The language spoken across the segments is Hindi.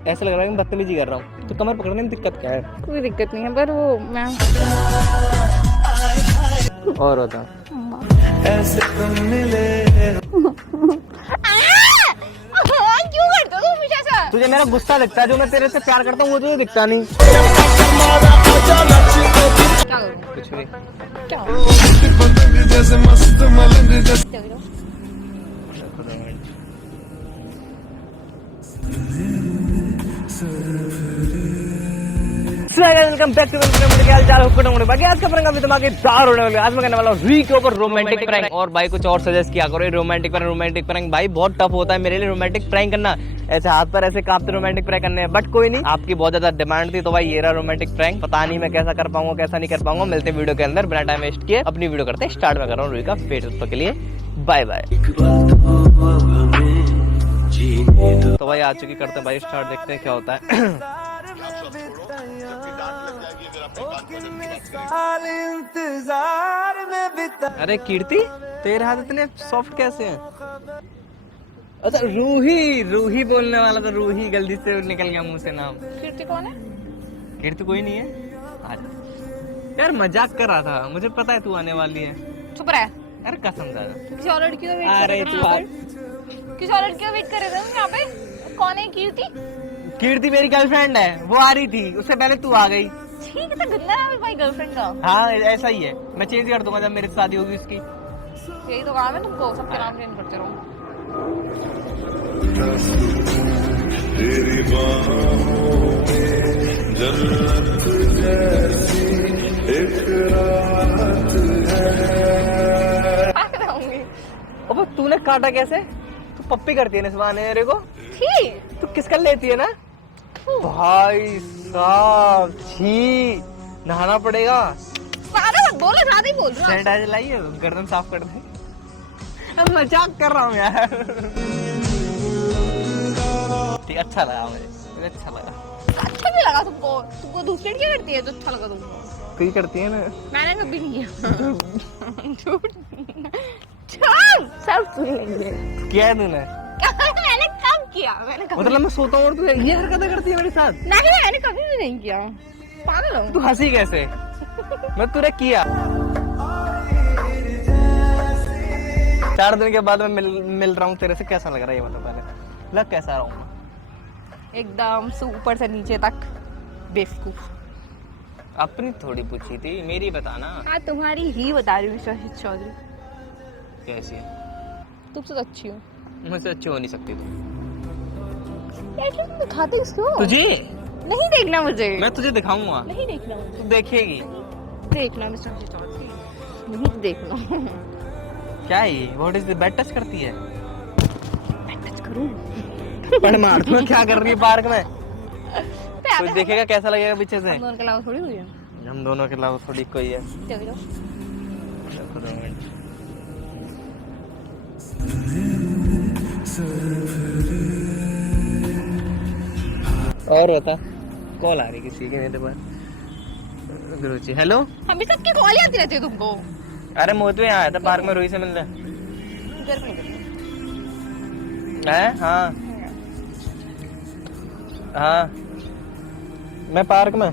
ऐसा लग रहा है कि मैं बदतमीजी कर रहा हूँ, तो कमर पकड़ने में दिक्कत क्या है? कोई दिक्कत नहीं है, पर वो मैं और होता क्यों करते हो तुम मुझे ऐसा? तुझे मेरा गुस्सा दिखता है, जो मैं तेरे से प्यार करता हूँ वो तुझे दिखता नहीं। क्या करूं? कुछ भी। क्या वेलकम बैक टू क्या हाल चाल हो। बाकी आज का प्रैंक अभी धमाकेदार होने वाला है। आज मैं करने वाला हूं री के ऊपर रोमांटिक प्रैंक। और भाई कुछ और सजेस्ट किया करो, रोमांटिक प्रैंक भाई बहुत टफ होता है मेरे लिए रोमांटिक प्रैंक करना। ऐसे हाथ पर ऐसे कांपते रोमांटिक प्रैंक करने हैं, बट कोई नहीं, आपकी बहुत ज्यादा डिमांड थी तो भाई ये रहा रोमांटिक प्रैंक। पता नहीं मैं कैसा कर पाऊंगा कैसा नहीं कर पाऊंगा। मिलते वीडियो के अंदर, बिना टाइम वेस्ट किए अपनी वीडियो करते हैं स्टार्ट। में कर रहा हूँ रूही का फेट के लिए बाय बाय। तो भाई आ चुकी, करते हैं भाई स्टार्ट, देखते हैं क्या होता है। अरे कीर्ति, तेरे हाथ इतने सॉफ्ट कैसे हैं? अच्छा रूही बोलने वाला था, रूही गलती से निकल गया मुंह से नाम। कीर्ति कौन है? कीर्ति कोई नहीं है। यार मजाक कर रहा था, मुझे पता है तू आने वाली है। चुप रह। अरे कसम था। किसी और लड़की का वेट कर अरे रहे थे, किसी और लड़की का वेट कर रहे थे यहाँ पे। कौन है कीर्ति? कीर्ति मेरी गर्लफ्रेंड है, वो आ रही थी, उससे पहले तू आ गई। ठीक है, गंदा है भाई गर्लफ्रेंड का। हाँ ऐसा ही है, मैं चेंज कर दूंगा जब मेरी शादी होगी उसकी। यही तो काम है तुमको, सबके नाम चेंज करते रहो। तेरी बाहों में जन्नत जैसी एक रात है। अब तूने काटा कैसे? तू पप्पी करती है निस्वान है मेरे को। ठीक तू किसका लेती है ना? भाई साहब छी, नहाना पड़ेगा। ज्यादा मत बोलो, ज्यादा ही बोल रहा हूँ। सैनिटाइजर लाइए, गर्दन साफ कर दे। अब मजाक कर रहा हूँ यार। ठीक, अच्छा लगा मुझे अच्छा लगा। अच्छा भी लगा तुमको? तुमको दूसरी क्या करती है जो अच्छा लगा तुमको? तू ही करती है ना। मैंने कभी नहीं किया। झूठ सब सुन लेंगे। क्या है तूने? मैंने कब किया? मैंने कभी मतलब मैं सोता हूँ और तू ये हरकतें करती है मेरे साथ? नहीं, मैंने कभी भी नहीं किया। पागल हो? तू हंसी कैसे? मैं तूने किया। 4 दिन के बाद मैं मिल रहा हूँ तेरे से, कैसा लग रहा है ये मतलब? पहले लग कैसा रहा हूँ? एकदम से ऊपर से नीचे तक बेवकूफ। अपनी थोड़ी पूछी थी, मेरी बताना। हाँ तुम्हारी ही बता रही हूँ शशित चौधरी। कैसी है? तुमसे तो अच्छी हूँ। मुझसे अच्छी हो नहीं सकती तू। तुम दिखाते किसको? तुझे नहीं देखना मुझे। मैं तुझे दिखाऊंगा। नहीं देखना मुझे। तू देखेगी। देखना मिस्टर शशित चौधरी, नहीं देखना। क्या है ये? What is the bad touch करती है? टच करूँ? पर मार दूं। क्या कर रही है पार्क में? कुछ देखेगा कैसा लगेगा पीछे से? हम दोनों के अलावा थोड़ी हुई है। हम दोनों के अलावा थोड़ी कोई है। चलो और बता, कॉल आ रही किसी के मेरे पास। गुरुजी हेलो। हम सबकी कॉल आती रहती है तुमको। अरे मोहित में आया था पार्क में रूही से मिलने। घर में है? हाँ हाँ मैं पार्क में।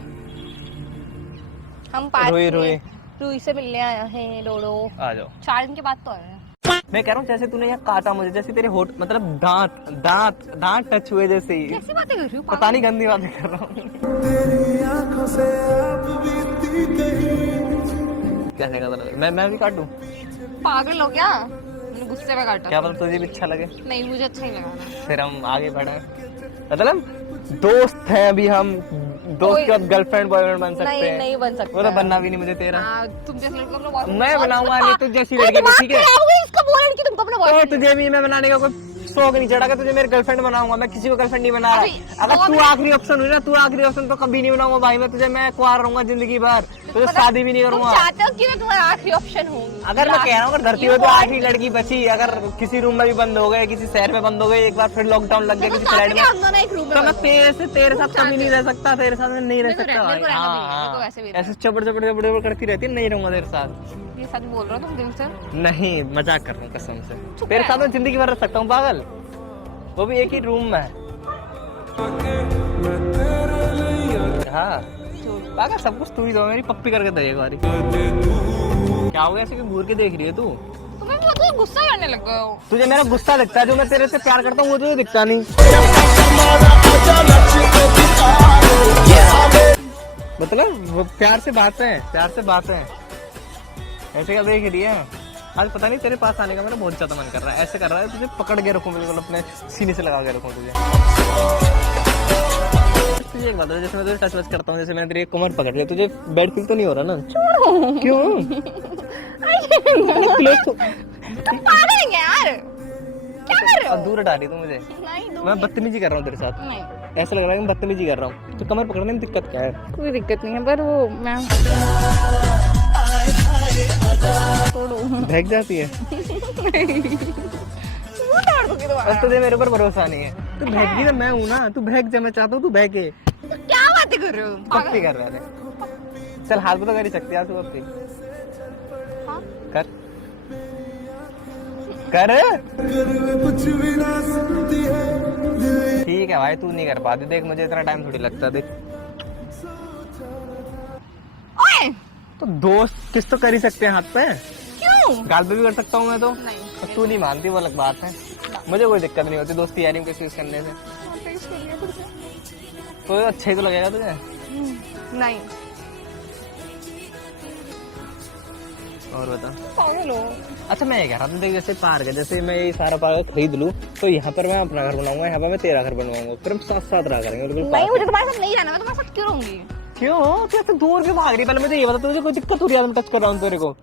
हम पार्क रूही में रूही से मिलने आया है। लोड़ो आ जाओ। 4 दिन के बाद तो आया है। मैं कह रहा हूँ जैसे तूने यहाँ काटा मुझे, जैसे तेरे होठ मतलब दांत टच हुए जैसे ही। कैसी बातें कर रही हो? पता नहीं, गंदी बातें कर रहा हूँ। कैसे काटा? मैं भी काटूं? पागल हो क्या? मैंने गुस्से में काटा। क्या पता तुझे भी अच्छा लगे। नहीं, मुझे अच्छा नहीं लगा। फिर हम आगे बढ़े, मतलब दोस्त हैं अभी हम। दोस्त के बाद गर्लफ्रेंड बॉयफ्रेंड बन सकते हैं। नहीं बन सकता। वो तो बनना भी नहीं मुझे तेरा। तुम जैसी लड़की को अपना boyfriend मैं बनाऊंगा नहीं, तू जैसी लड़की को, ठीक है? इसका वो लड़की तुमको अपना तो boyfriend तुझे भी मैं बनाने का कोई शौक नहीं चढ़ा, तुझे मेरे गर्लफ्रेंड बनाऊंगा। मैं किसी को गर्लफ्रेंड नहीं बना रहा। अगर तू आखिरी ऑप्शन हुई ना, तू आखिरी ऑप्शन तो कभी नहीं बनाऊंगा भाई मैं तुझे। मैं कुआर रहूंगा जिंदगी भर, तुझे शादी भी नहीं करूंगा। तुम चाहते हो कि मैं तुम्हारा आखिरी ऑप्शन हूँ? अगर मैं कह रहा हूँ अगर धरती में तो आखिरी लड़की बची, अगर किसी रूम में भी बंद हो गए, किसी शहर में बंद हो गए, एक बार फिर लॉकडाउन लग गया किसी फ्लैट में, हम दोनों एक रूम में तो मैं तेरे साथ कभी नहीं रह सकता। तेरे साथ मैं नहीं रह सकता भाई। हाँ ऐसे चपड़ करती रहती है, नहीं रहूंगा तेरे साथ। ये सच बोल रहा हो तुम दिल से? नहीं मजाक कर रहा हूँ कसम से। तेरे साथ मैं जिंदगी भर रह सकता हूँ पागल, वो भी एक ही रूम में। था। छोड़। पागल सब कुछ तू ही दो, मेरी पप्पी करके दे एक बारी। क्या हो गया ऐसे क्यों घूर के देख रही है तू? तुम्हें बहुत तो गुस्सा करने लग गए हो। तुझे मेरा गुस्सा दिखता है, जो मैं तेरे से प्यार करता हूँ वो तुझे दिखता नहीं। मतलब वो प्यार से बात है, प्यार से बात है। ऐसे क्या देख रही है? आज पता नहीं तेरे पास आने का मेरा बहुत ज्यादा मन कर रहा है। ऐसे कर रहा है तुझे पकड़ के रखूं, बिल्कुल अपने सीने से लगा के रखूं तुझे। तुझे एक बात है, जैसे मैं तुझे टच वच करता हूँ, जैसे मैंने तेरी कमर पकड़ लिया, तुझे बैड फील तो नहीं हो रहा ना? क्यों? तुम पागल है क्या यार? क्या कर रहे हो? अब दूर हटा रही तू मुझे। नहीं दूर मैं बदतमीजी कर रहा हूँ तेरे साथ। नहीं, ऐसा लग रहा है कि मैं बदतमीजी कर रहा हूँ। तो कमर पकड़ने में दिक्कत क्या है? कोई दिक्कत नहीं है, पर वो मैं छोड़ो। भाग जाती है। वो तोड़ दूंगी दोबारा। अब तुझे मेरे ऊपर भरोसा नहीं है। तू भागी ना, मैं हूँ ना। तू भाग जा, मैं चाहता हूँ तू भागे। क्या बातें कर रहे हो? पप्पी कर रहा है। चल हाथ भी तो कर ही सकती है तू पप्पी। हाँ? कर कर। कुछ भी ना सुनती है। ठीक है भाई, तू नहीं कर पाती। देख मुझे इतना टाइम थोड़ी लगता। देख ओए! तो दोस्त किस तो कर ही सकते हैं हाथ पे। क्यों? गाल पे भी कर सकता हूँ मैं तो। नहीं। अब तू नहीं मानती, वो अलग बात है। मुझे कोई दिक्कत नहीं होती दोस्ती यारी में किसी यूज करने से। तो अच्छा ही तो लगेगा तुझे। नहीं। और बता। पागल हो। अच्छा मैं ये कह रहा था, देख जैसे पार्क है, जैसे मैं ये सारा पार्क खरीद लूं तो यहाँ पर मैं अपना घर बनाऊंगा, यहाँ पर मैं तेरा घर बनवाऊंगा, फिर हम साथ साथ रहा करेंगे। बिल्कुल नहीं, मुझे तुम्हारे साथ नहीं जाना। मैं तुम्हारे साथ क्यों रहूंगी? क्यों? तू ऐसे दूर क्यों भाग रही? पहले मुझे ये बता, तुझे कोई दिक्कत हो रही है? मैं टच कर रहा हूँ तेरे को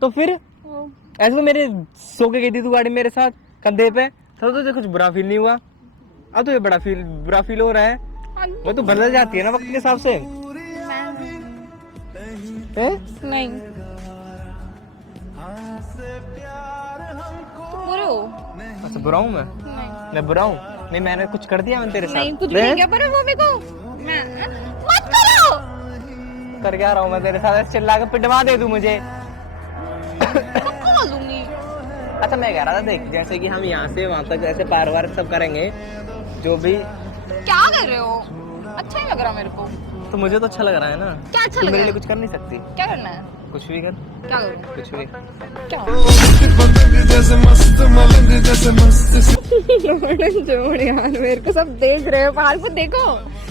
तो फिर ऐसे तो मेरे सो के गई थी तू गाड़ी मेरे साथ कंधे पे, तो तुझे कुछ बुरा फील नहीं हुआ? अब तुझे बुरा फील हो रहा है? वो तो बदल जाती है ना वक्त के हिसाब से। नहीं। तुम बुरे हो? अच्छा बुरा हूँ मैं? नहीं। मैं बुरा हूँ? नहीं मैंने कुछ कर दिया मैं तेरे साथ? नहीं, कुछ भी नहीं किया, पर वो मेरे को मत करो। कर क्या रहा हूँ मैं तेरे साथ? ऐसे चिल्ला के पिटवा दे तू मुझे। पक्का बोल दूंगी। अच्छा मैं कह रहा था, देख जैसे कि हम यहाँ से वहाँ तक ऐसे पार वार सब करेंगे जो भी, क्या कर रहे हो? अच्छा ही लग रहा मेरे को। तो मुझे तो अच्छा लग रहा है ना। क्या अच्छा तू लग मेरे रहा लिए है? कुछ कर नहीं सकती? क्या करना है? कुछ भी कर। क्या करूँ? कुछ भी। क्या? पतंग जैसे मस्त मलंग जैसे मस्त। छोड़ यार, मेरे को सब देख रहे हो। बाहर को देखो।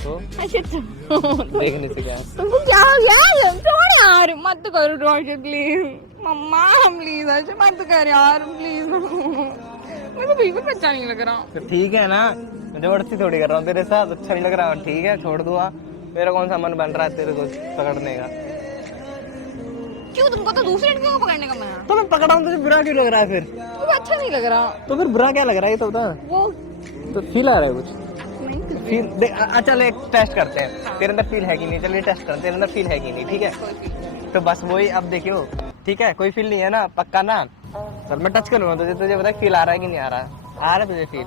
तो अच्छा देखने से क्या? तुमको क्या हो गया? छोड़ यार, मत करो रोशन प्लीज। मम्मा प्लीज ऐसे मत कर यार प्लीज। मेरे को बिल्कुल अच्छा नहीं लग रहा। तो ठीक है ना, मैं जबरदस्ती थोड़ी कर रहा हूँ तेरे साथ। अच्छा नहीं लग रहा? ठीक है छोड़ दूंगा। मेरा कौन सा मन बन रहा है तेरे को पकड़ने का? क्यों? तुमको तो दूसरे लड़कियों को पकड़ने का मन है। तो मैं पकड़ा हूँ, तुझे बुरा क्यों लग रहा है फिर? तुमको अच्छा नहीं लग रहा तो फिर बुरा क्या लग रहा है ये तो बता। वो? तो फील आ रहा है कुछ? नहीं कुछ भी। फील देख। चल एक टेस्ट करते हैं, तेरे अंदर फील है कि नहीं। चलिए टेस्ट करते हैं, तेरे अंदर फील है कि नहीं। ठीक है कोई फील नहीं। तो बस वही अब देखियो। ठीक है कोई फील नहीं है ना? पक्का ना? चल मैं टच करूँगा तुझे, तुझे पता फील आ रहा है कि नहीं आ रहा है? आ रहा है तुझे फील?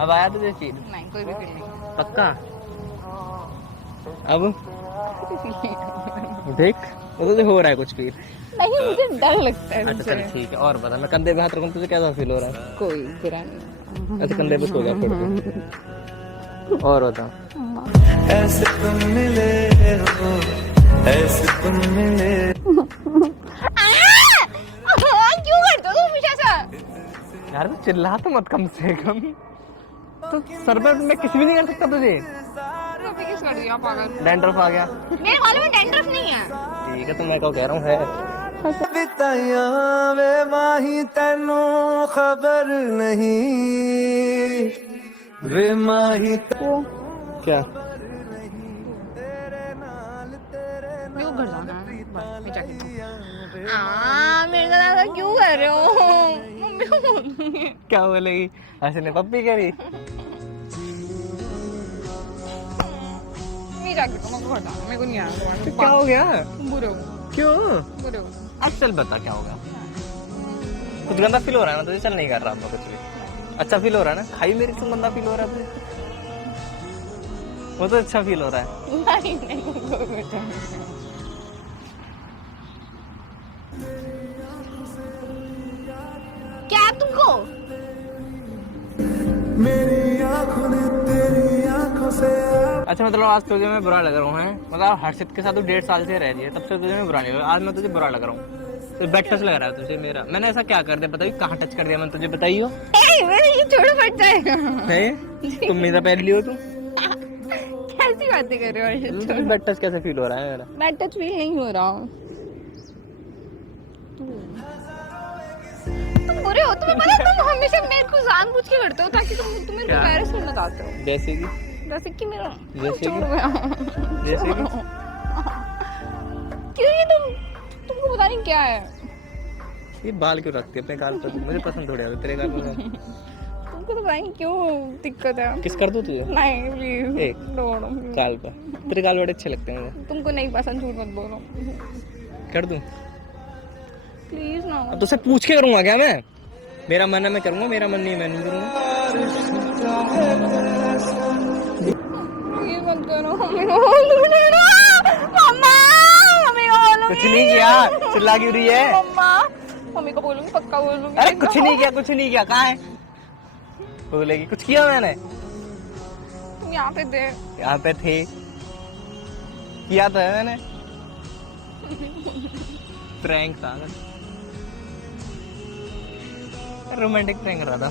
अब आया तुझे फील? नहीं, कोई भी फील नहीं। पक्का? अब देख वो तुझे हो रहा है कुछ फील? नहीं, मुझे डर लगता है अच्छा तुमसे। चल ठीक है। और बता, मैं कंधे पे हाथ रखूँ तुझे कैसा फील हो रहा है? कोई बुरा नहीं। अच्छा कंधे पे सो जा फिर। और बता। ऐसे तुम मिले हो, ऐसे तुम मिले। क्यों करते हो तुम हमेशा ऐसा? यार मैं चिल्ला तो मत कम से कम। तो सर पे मैं किसी भी नहीं कर सकता तुझे? टोपी किस कर दिया पागल? डैंड्रफ आ गया? मेरे बालों में डैंड्रफ नहीं है। ठीक है तो मैं क्या कह रहा हूँ है। बिताया वे माही तेनू खबर नहीं, वे माही क्या? मेरे को घर जाना है। मैं जाके मेरे साथ ऐसा क्यों कर रहे हो? मम्मी को बोल दूंगी। क्या बोलेगी? ऐसे ने पप्पी करी? मैं जाके तो मेरे को घर जाना है। मेरे को नहीं आना तुम्हारे तो साथ। क्या हो गया? तुम बुरे हो। क्यों? बुरे हो। अब चल बता क्या होगा? कुछ गंदा फील हो रहा है ना तुझे? चल नहीं कर रहा मैं कुछ भी। अच्छा फील हो रहा है ना? खाई मेरे से गंदा फील हो रहा है तुझे? वो तो अच्छा फील हो रहा है। नहीं नहीं, कोई बेटा नहीं। क्या है तुमको? मेरी आंखों ने तेरी आंखों से अच्छा मतलब आज तुझे मैं बुरा लग रहा हूँ, हैं? मतलब हर्षित के साथ तू 1.5 साल से रह रही है, तब से तुझे मैं बुरा नहीं लग रहा, आज मैं तुझे बुरा लग रहा हूँ। तो बैड टच लग रहा है तुझे मेरा। मैंने ऐसा क्या कर दिया, बताइए कहाँ टच कर दिया मैंने तुझे, बताइयो। ये छोड़ो फट जाएगा। तुम मेरा पहन लियो तुम। कैसी बातें कर रहे हो? तुझे बैड टच कैसे फील हो रहा है मेरा? बैड टच फील नहीं हो रहा। तुम बुरे हो, तुम्हें पता है तुम हमेशा मेरे को जानबूझ के करते हो ताकि तुम मेरे को एम्बैरेस करना चाहते हो। जैसे कि मेरा छोड़ गया। जैसे कि क्यों ये तुमको पता नहीं क्या है। ये बाल क्यों रखती है अपने गाल पर? मुझे पसंद थोड़ी आता तेरे गाल पर। तुमको तो पता नहीं क्यों दिक्कत है। किस कर दूं तुझे? नहीं प्लीज एक गाल पर, तेरे गाल बड़े अच्छे लगते हैं मुझे। तुमको नहीं पसंद, झूठ मत बोलो। कर दूं? प्लीज ना। अब तुझसे पूछ के करूंगा क्या मैं? मेरा मन है मैं करूंगा, मेरा मन नहीं मैं नहीं करूंगा। प्लीज मत करो। मम्मा मम्मी को बोलूंगी। कुछ नहीं किया, चिल्ला क्यों रही है? मम्मा मम्मी को बोलूंगी, पक्का बोलूंगी। अरे कुछ नहीं किया, कुछ नहीं किया, कहाँ है? बोलेगी कुछ किया मैंने? तुम यहाँ पे थे। यहाँ पे थे, किया था मैंने, प्रैंक था, रोमांटिक प्रैंक कर रहा था।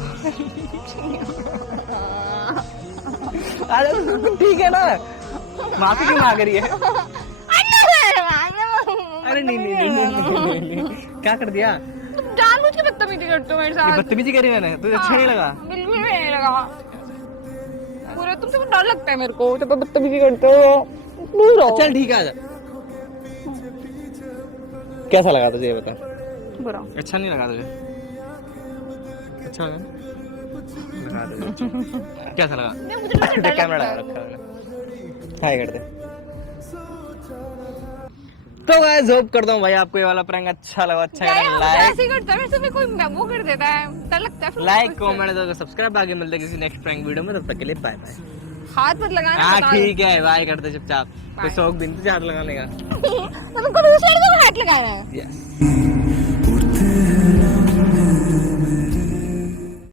अरे ठीक है ना, माफी क्यों मांग रही है? अरे नहीं, क्या कर दिया? तुम जानबूझ के बदतमीजी करते हो मेरे साथ। बदतमीजी करी मैंने, तुझे अच्छा नहीं लगा? बिल्कुल नहीं लगा। पूरा तुमसे डर लगता है मेरे को जब बदतमीजी करते हो। दूर रहो। चल ठीक है, आजा। कैसा लगा तुझे ये बता? बुरा। अच्छा नहीं लगा तुझे? अच्छा लगा? कैसा लगा? मुझे डर कैमरा लगता लगा है। रखा है मैंने। हाय कर दे। तो गाइस होप करता हूँ भाई आपको ये वाला प्रैंक अच्छा लगा, अच्छा लगा लाइक ऐसे ही करता है, वैसे भी कोई वो कर देता है, डर लगता है फिर। लाइक कमेंट दो, सब्सक्राब। आगे मिलते हैं किसी नेक्स्ट प्रैंक वीडियो में, तब तक के लिए बाय बाय। हाथ मत लगाना। हाँ बता दो। ठीक है, बाय करते चुपचाप। कोई शौक भी नहीं तुझे हाथ लगाने का? तो तुमको दूसरे को हाथ लगाना है। यस।